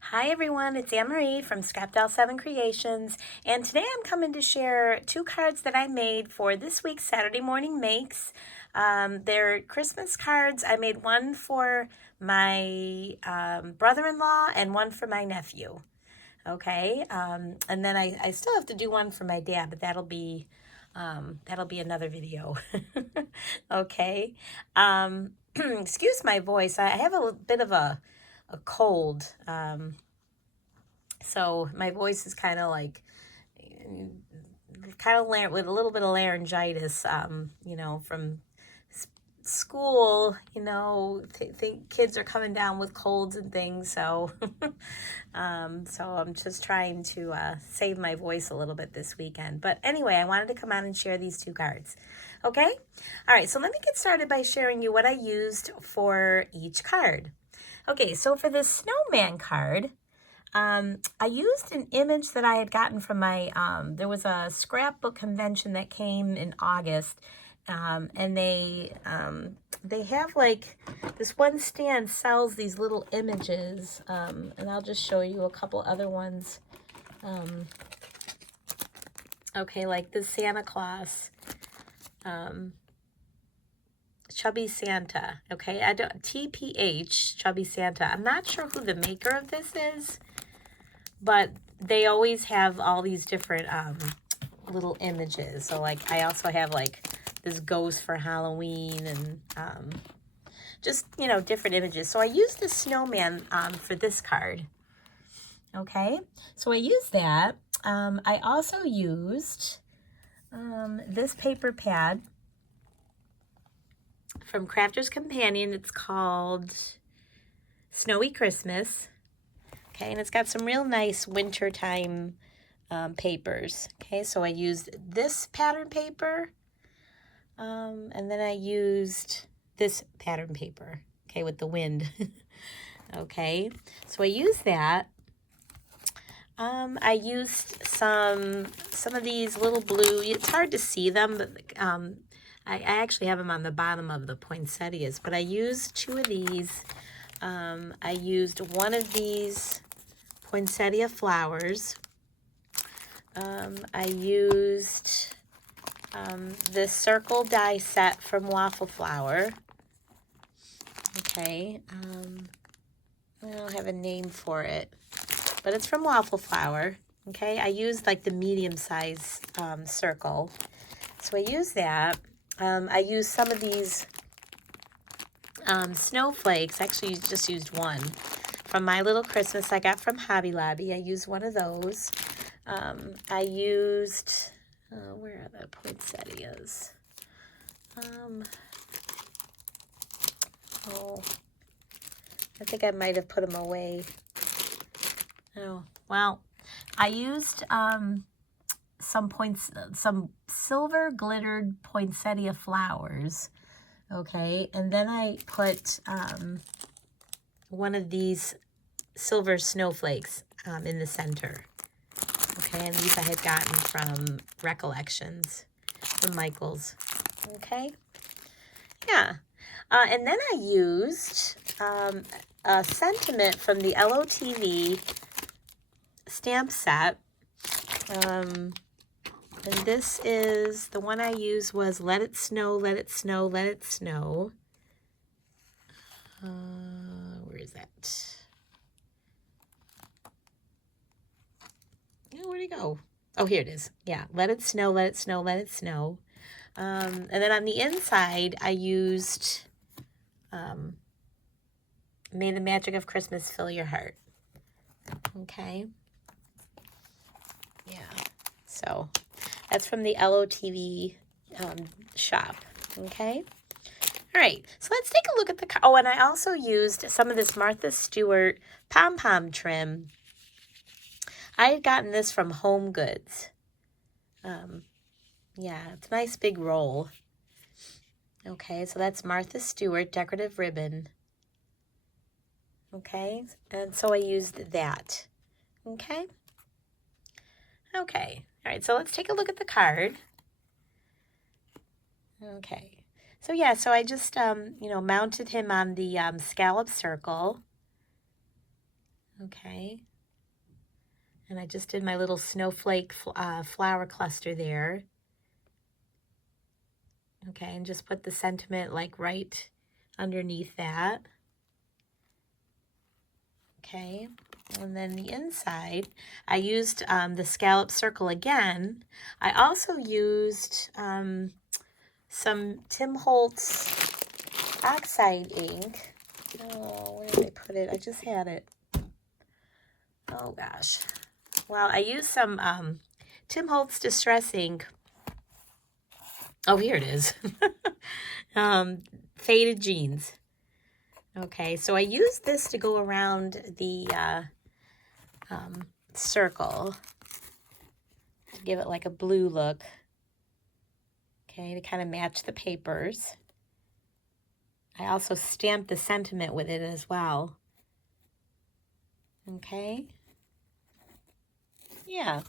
Hi everyone, it's Anne-Marie from Scrapdoll7 Creations, and today I'm coming to share two cards that I made for this week's Saturday Morning Makes. They're Christmas cards. I made one for my brother-in-law and one for my nephew. Okay, and then I still have to do one for my dad, but that'll be another video. Okay, excuse my voice. I have a bit of a cold. So my voice is kind of like, with a little bit of laryngitis, from school, think kids are coming down with colds and things. So, so I'm just trying to save my voice a little bit this weekend. But anyway, I wanted to come on and share these two cards. Okay. All right. So let me get started by sharing you what I used for each card. Okay. So for this snowman card, I used an image that I had gotten from my, there was a scrapbook convention that came in August, and they have like, this one stand sells these little images, and I'll just show you a couple other ones. Okay, like this Santa Claus, Chubby Santa, okay, TPH, Chubby Santa. I'm not sure who the maker of this is, but they always have all these different little images. So like I also have like this ghost for Halloween and just, different images. So I used the snowman for this card. Okay, so I used that. I also used this paper pad from Crafter's Companion. It's called Snowy Christmas. Okay, and it's got some real nice wintertime papers. Okay, so I used this pattern paper, and then I used this pattern paper, okay, with the wind. Okay, so I used that. I used some of these little blue, it's hard to see them, but I actually have them on the bottom of the poinsettias, but I used two of these. I used one of these poinsettia flowers. I used this circle die set from Waffle Flower. Okay, I don't have a name for it, but it's from Waffle Flower. Okay, I used like the medium size circle, so I used that. I used some of these snowflakes. Actually, just used one from My Little Christmas I got from Hobby Lobby. I used one of those. I used, where are the poinsettias? Oh, I think I might have put them away. Oh, well, I used some silver glittered poinsettia flowers. Okay, and then I put one of these silver snowflakes in the center. Okay, and these I had gotten from Recollections from Michael's. Okay, yeah. And then I used a sentiment from the LOTV stamp set. And this is, the one I used was Let It Snow, Let It Snow, Let It Snow. Where is that? Oh, where'd it go? Oh, here it is. Yeah, Let It Snow, Let It Snow, Let It Snow. And then on the inside, I used May the Magic of Christmas Fill Your Heart. Okay. Yeah. So that's from the LOTV shop. Okay. All right. So let's take a look at the... Oh, and I also used some of this Martha Stewart pom-pom trim. I had gotten this from Home Goods. Yeah, it's a nice big roll. Okay, so that's Martha Stewart decorative ribbon. Okay, and so I used that. Okay. Okay. All right, so let's take a look at the card. Okay. So yeah, so I just, mounted him on the scallop circle. Okay. And I just did my little snowflake flower cluster there. Okay, and just put the sentiment like right underneath that. Okay, and then the inside, I used the scallop circle again. I also used some Tim Holtz oxide ink. Oh, where did I put it? I just had it. Oh gosh. Well, I used some Tim Holtz Distress ink. Oh, here it is. Faded Jeans. Okay, so I used this to go around the circle to give it like a blue look. Okay, to kind of match the papers. I also stamped the sentiment with it as well. Okay. Yeah.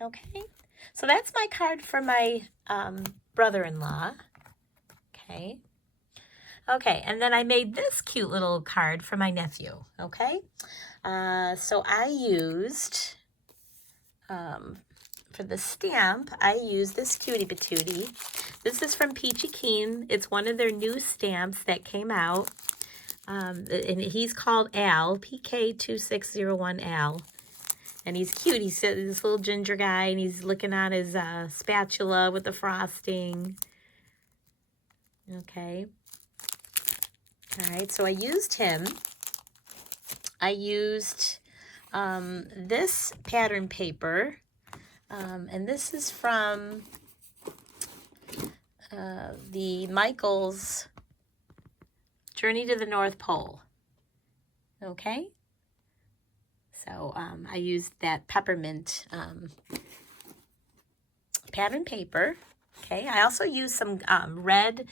Okay. So that's my card for my brother-in-law. Okay. Okay, and then I made this cute little card for my nephew. Okay. So I used, for the stamp, I used this Cutie Patootie. This is from Peachy Keen. It's one of their new stamps that came out. And he's called Al, PK2601Al. And he's cute. He's this little ginger guy, and he's looking at his spatula with the frosting. Okay. All right, so I used him. I used this pattern paper, and this is from the Michaels Journey to the North Pole. Okay. So I used that peppermint pattern paper. Okay, I also used some red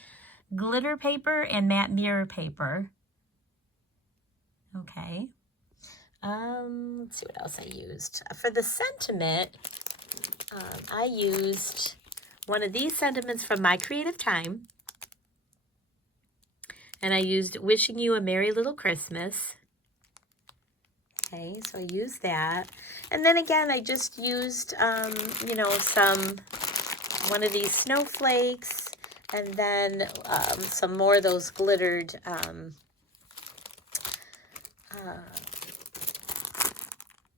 glitter paper and matte mirror paper. Okay. Let's see what else I used. For the sentiment, I used one of these sentiments from My Creative Time. And I used Wishing You a Merry Little Christmas. Okay, so I used that. And then again, I just used, you know, one of these snowflakes, and then some more of those glittered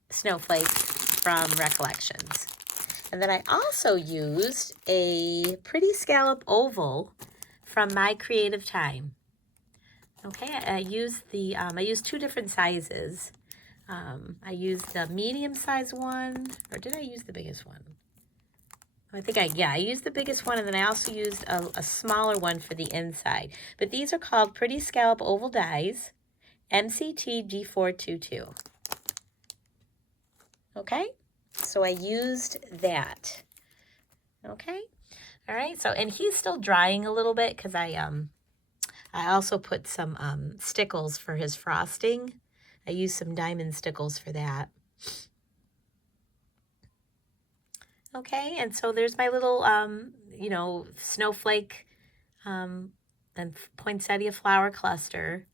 snowflakes from Recollections. And then I also used a pretty scallop oval from My Creative Time. Okay, I used two different sizes. I used the medium size one, or did I use the biggest one? I used the biggest one, and then I also used a smaller one for the inside. But these are called Pretty Scallop Oval Dies, MCT G422. Okay, so I used that. Okay, all right, so, and he's still drying a little bit because I also put some stickles for his frosting. I used some diamond stickles for that. Okay, and so there's my little, you know, snowflake and poinsettia flower cluster.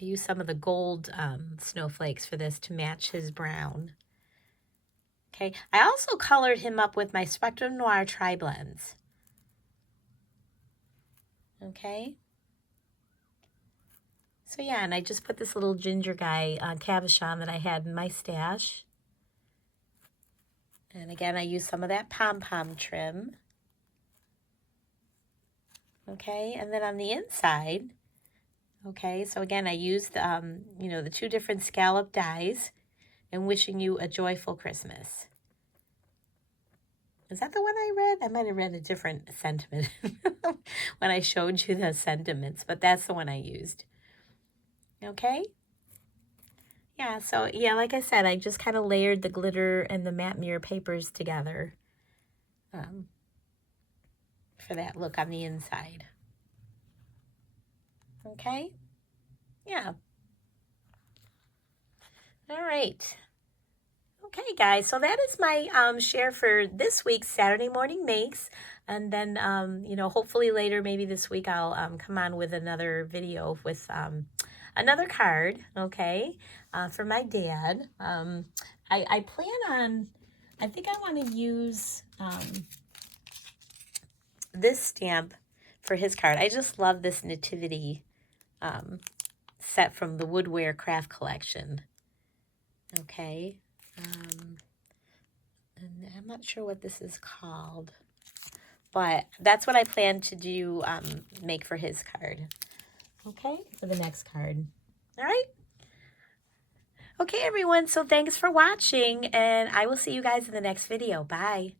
I used some of the gold snowflakes for this to match his brown. Okay, I also colored him up with my Spectrum Noir Tri-Blends. Okay. So yeah, and I just put this little ginger guy cabochon that I had in my stash. And again, I used some of that pom-pom trim. Okay, and then on the inside, okay, so again, I used, you know, the two different scallop dies and Wishing You a Joyful Christmas. Is that the one I read? I might have read a different sentiment when I showed you the sentiments, but that's the one I used. Okay? Yeah, so yeah, like I said, I just kind of layered the glitter and the matte mirror papers together for that look on the inside. Okay? Yeah. All right. Okay, guys, so that is my share for this week's Saturday Morning Makes. And then, you know, hopefully later, maybe this week, I'll come on with another video with another card, okay, for my dad. I plan on, I think I want to use this stamp for his card. I just love this nativity set from the Woodware Craft Collection, okay. And I'm not sure what this is called, but that's what I plan to do, make for his card. Okay, for the next card. All right. Okay, everyone, so thanks for watching, and I will see you guys in the next video. Bye.